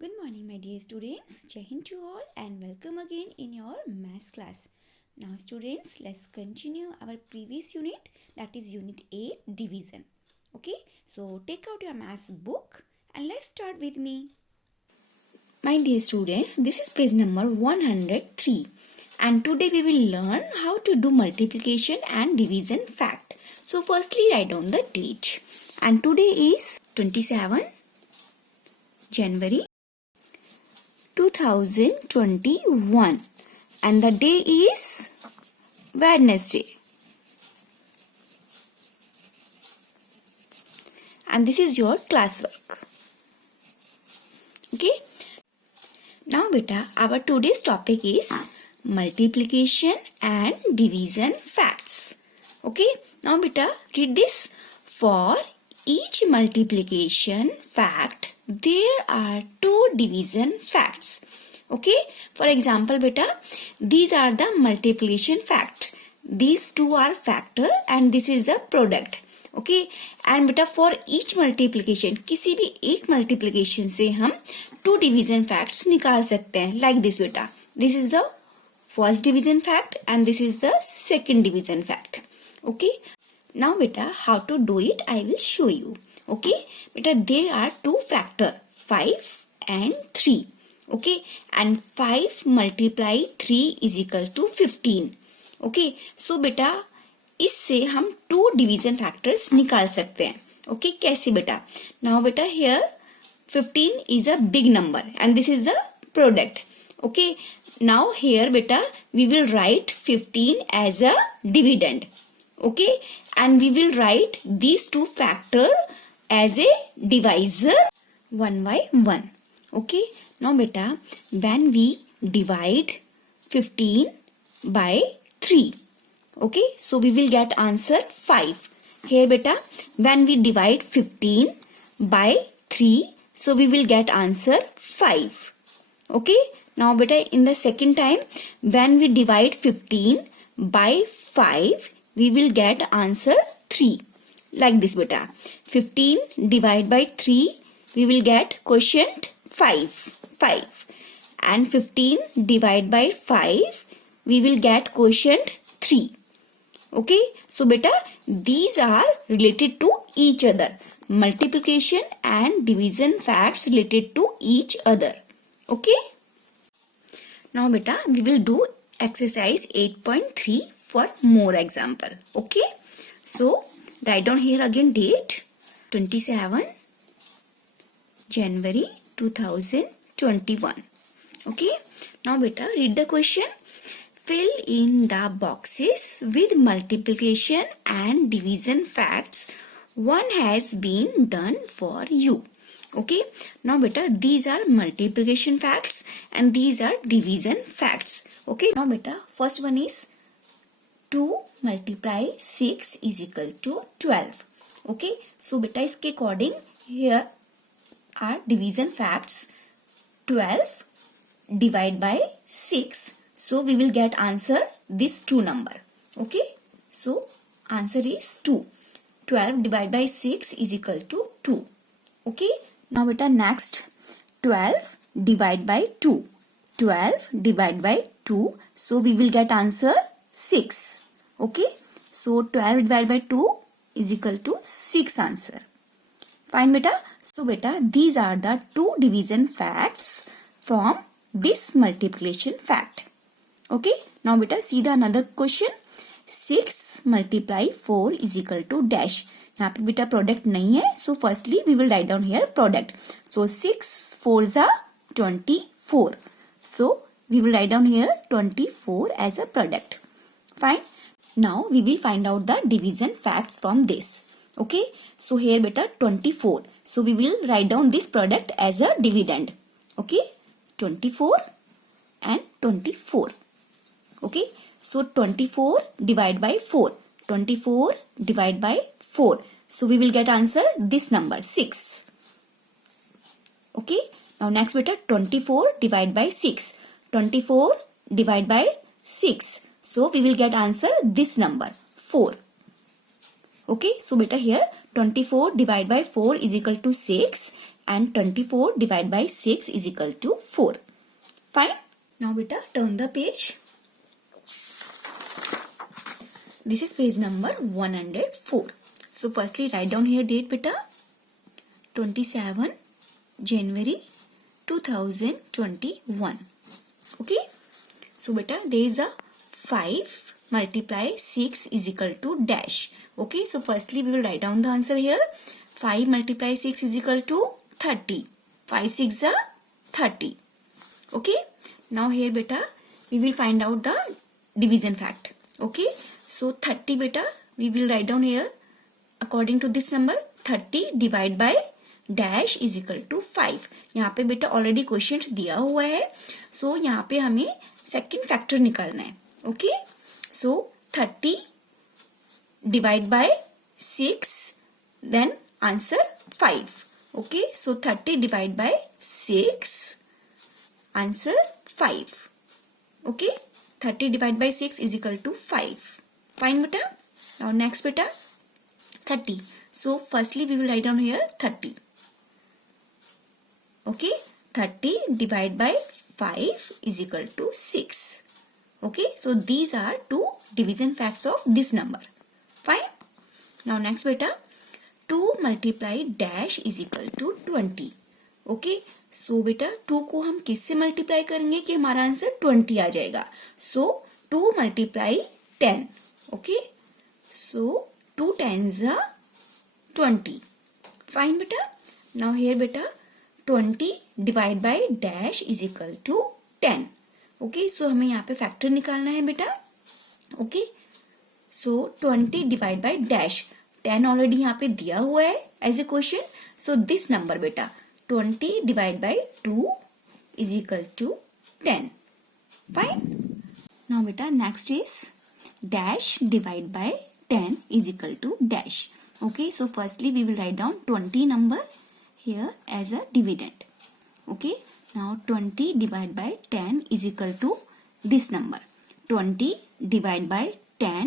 Good morning, my dear students. Jai Hind to all and welcome again in your maths class. Now, students, let's continue our previous unit, that is Unit 8 Division. Okay, so take out your maths book and let's start with me. My dear students, this is page number 103 and today we will learn how to do multiplication and division fact. So, firstly, write down the date. And today is 27 January 2021 and the day is Wednesday, and this is your classwork. Okay, now beta, our today's topic is multiplication and division facts. Okay, now beta, read this. For each multiplication fact there are two division facts. Okay, for example beta, these are the multiplication fact, these two are factor and this is the product. Okay, and beta for each multiplication, किसी भी एक multiplication से हम two division facts निकाल सकते हैं. Like this beta, this is the first division fact and this is the second division fact. Okay, now beta, how to do it I will show you. Okay, beta, there are two factor 5 and 3. Okay, and 5 multiply 3 is equal to 15. Okay, so beta, इससे हम two division factors निकाल सकते हैं. Okay, कैसे बेटा? Now beta, here 15 is a big number and this is the product. Okay, now here beta, we will write 15 as a dividend. Okay, and we will write these two factor as a divisor 1 by 1. Okay, now beta, when we divide 15 by 3, okay, so we will get answer 5. Here beta, when we divide 15 by 3, so we will get answer 5. Okay, now beta, in the second time, when we divide 15 by 5, we will get answer 3. Like this beta, 15 divided by 3, we will get quotient 5. And 15 divided by 5, we will get quotient 3. Okay, so beta, these are related to each other. Multiplication and division facts related to each other. Okay, now beta, we will do exercise 8.3 for more example. Okay, so write down here again date 27 January 2021. Okay, now beta, read the question. Fill in the boxes with multiplication and division facts. One has been done for you. Okay, now beta, these are multiplication facts and these are division facts. Okay, now beta, first one is 2 multiply 6 is equal to 12. Okay, so beta, इसके according here are division facts. 12 divided by 6, so we will get answer this 2 number. Okay, so answer is 2. 12 divided by 6 is equal to 2. Okay, now beta, next 12 divided by 2. 12 divided by 2, so we will get answer 6. Okay, so 12 divided by 2 is equal to 6 answer. Fine beta, so beta, these are the two division facts from this multiplication fact. Okay, now beta, see the another question. 6 multiply 4 is equal to dash. यहाँ पे बेटा product नहीं है, so firstly we will write down here product. So 6 4s are 24. So we will write down here 24 as a product. Fine. Now we will find out the division facts from this. Okay, so here beta 24. So we will write down this product as a dividend. Okay, 24 and 24. Okay, so 24 divided by 4. 24 divided by 4. So we will get answer this number 6. Okay, now next beta 24 divided by 6. 24 divided by 6. So we will get answer this number 4. Okay, so beta, here 24 divided by 4 is equal to 6 and 24 divided by 6 is equal to 4. Fine. Now beta turn the page. This is page number 104. So firstly write down here date beta. 27 January 2021. Okay. So beta there is a 5 multiply 6 is equal to dash. Okay. So firstly we will write down the answer here. 5 multiply 6 is equal to 30. 5 6 are 30. Okay. Now here beta we will find out the division fact. Okay. So 30 beta we will write down here according to this number. 30 divided by dash is equal to 5. यहाँ पे बेटा already question दिया हुआ है. सो यहाँ पे हमें second factor निकालना है. Okay. So 30 divide by 6 then answer 5. Okay. So 30 divide by 6 answer 5. Okay. 30 divide by 6 is equal to 5. Fine बेटा. नाउ नेक्स्ट बेटा 30. So firstly we will write down here 30. Okay, 30 divided by 5 is equal to 6. Okay, so these are two division facts of this number. Fine. Now next beta 2 multiply dash is equal to 20. Okay, so beta 2 को हम किससे multiply करेंगे कि हमारा answer 20 आ जाएगा. So 2 multiply 10. Okay, so 2 tens are 20. Fine beta. Now here beta 20 divide by dash is equal to 10. Okay. So हमें यहाँ पे फैक्टर निकालना है बेटा. Okay. So 20 divide by dash 10 already यहाँ पे दिया हुआ है as a question. So this number बेटा 20 divide by 2 is equal to 10. Fine. Now बेटा next is dash divide by 10 is equal to dash. Okay. So firstly we will write down 20 number here as a dividend. Okay. Now 20 divided by 10 is equal to this number. 20 divided by 10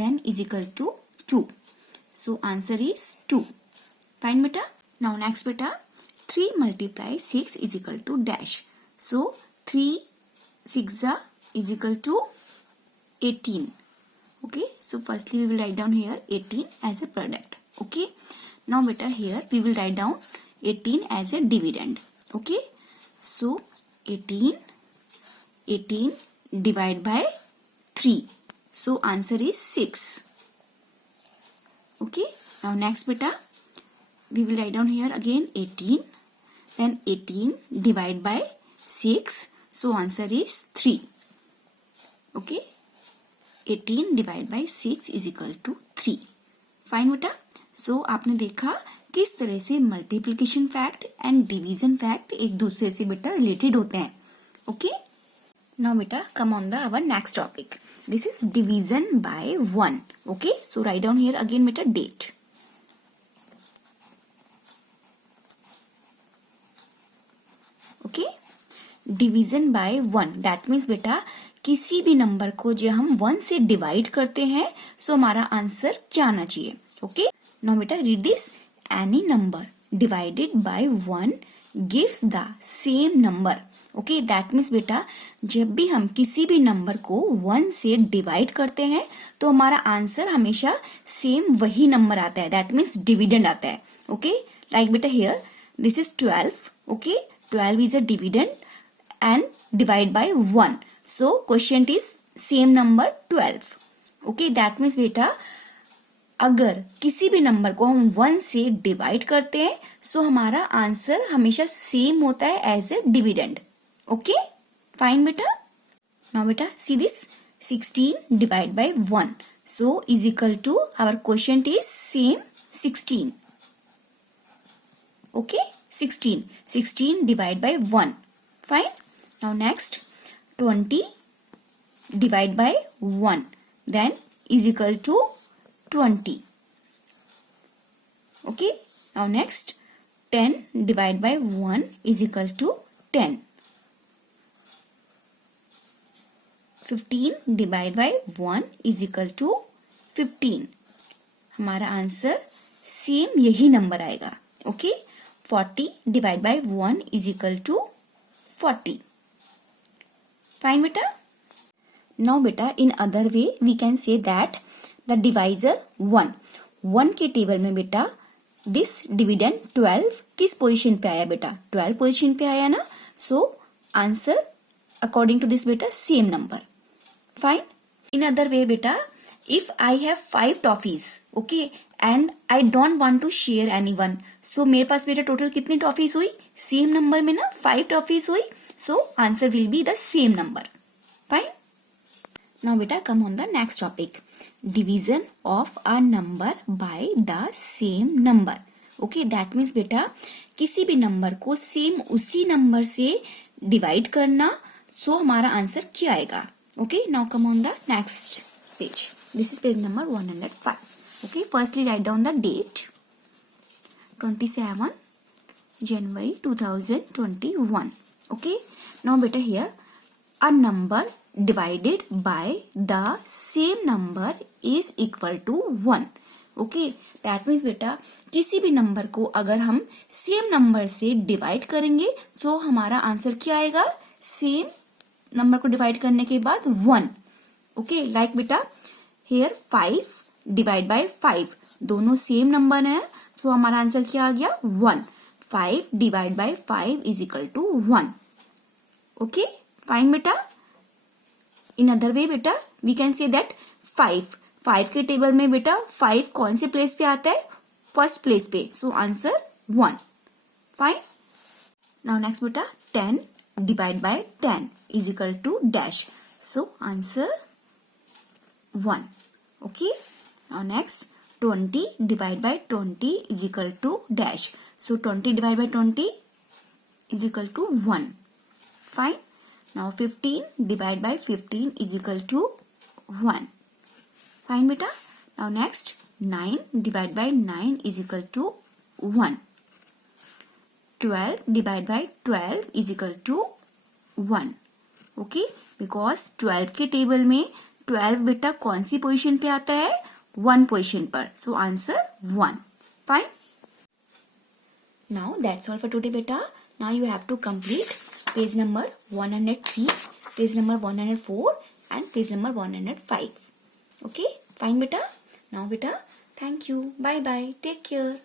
then is equal to 2. So answer is 2. Fine beta. Now next beta 3 multiply 6 is equal to dash. So 3 6 is equal to 18. Okay. So firstly we will write down here 18 as a product. Okay. Now beta here we will write down 18 as a dividend. Okay. So 18 divided by 3. So answer is 6. Okay. Now next beta we will write down here again 18. Then 18 divided by 6. So answer is 3. Okay. 18 divided by 6 is equal to 3. Fine beta. सो आपने देखा किस तरह से multiplication fact and division fact एक दूसरे से बेटा related होते हैं. ओके. नाउ बेटा come on the our next topic. This is division by 1. Okay. So write down here again बेटा date. Okay. Division by 1 that means बेटा किसी भी नंबर को जो हम 1 से डिवाइड करते हैं सो हमारा आंसर क्या आना चाहिए. Okay. Now beta read this. Any number divided by 1 gives the same number. Okay, that means बेटा जब भी हम किसी भी नंबर को 1 से डिवाइड करते हैं तो हमारा आंसर हमेशा सेम वही नंबर आता है. That means डिविडेंड आता है. Okay, like बेटा here this is 12. Okay, 12 is a dividend and divide by 1. So quotient is same number 12. Okay, that means बेटा अगर किसी भी नंबर को हम 1 से डिवाइड करते हैं सो हमारा आंसर हमेशा सेम होता है as a dividend. Okay. Fine बेटा. नाउ बेटा see this 16 divide by 1 so is equal to our quotient is same 16. Okay. 16 divide by 1. Fine. Now next 20 divide by 1 then is equal to 20. Okay. Now next 10 divided by 1 is equal to 10. 15 divided by 1 is equal to 15. हमारा answer same यही number आएगा. Okay, 40 divide by 1 is equal to 40. Fine बेटा. Now बेटा in other way we can say that the divisor 1 के table में बेटा this dividend 12 किस position पे आया बेटा? 12 पोजीशन पे आया ना. So answer according to this बेटा same number. Fine. In other way बेटा if I have 5 toffees okay and I don't want to share anyone, so मेरे पास बेटा टोटल कितनी टॉफीज हुई? सेम नंबर में ना 5 टॉफीज हुई. So answer will be the same number. Fine. Now बेटा come on the next topic, division of a number by the same number. Okay, that means बेटा किसी भी नंबर को सेम उसी नंबर से डिवाइड करना. सो हमारा आंसर क्या आएगा? Okay, now come on the next page. This is page number 105. Okay, firstly write down the date 27 January 2021. Okay, now beta here a number divided by the same number is equal to 1. Okay, that means बेटा किसी भी number को अगर हम same number से divide करेंगे तो हमारा आंसर क्या आएगा? सेम नंबर को डिवाइड करने के बाद 1. ओके, लाइक बेटा हेयर 5 डिवाइड बाय 5 दोनों सेम नंबर है तो हमारा आंसर क्या आ गया? 1. 5 divide by 5 is equal to 1. Okay, fine बेटा. इन अदर वे बेटा वी कैन से दैट 5 के टेबल में बेटा 5 कौन से प्लेस पे आता है? फर्स्ट प्लेस पे. So answer 1. Fine. Now next बेटा 10 divide by 10 is equal to dash. So answer 1. Okay, now next 20 divide by 20 is equal to dash. So 20 divide by 20 is equal to 1. Fine. Now 15 divide by 15 is equal to 1. Fine beta. Now next 9 divide by 9 is equal to 1. 12 divide by 12 is equal to 1. Okay, because 12 के table में 12 बेटा कौन सी position पे आता है? 1 position पर. So answer 1. Fine. Now that's all for today beta. Now you have to complete page number 103, page number 104 and page number 105. Okay, fine beta. Now beta, thank you. Bye bye. Take care.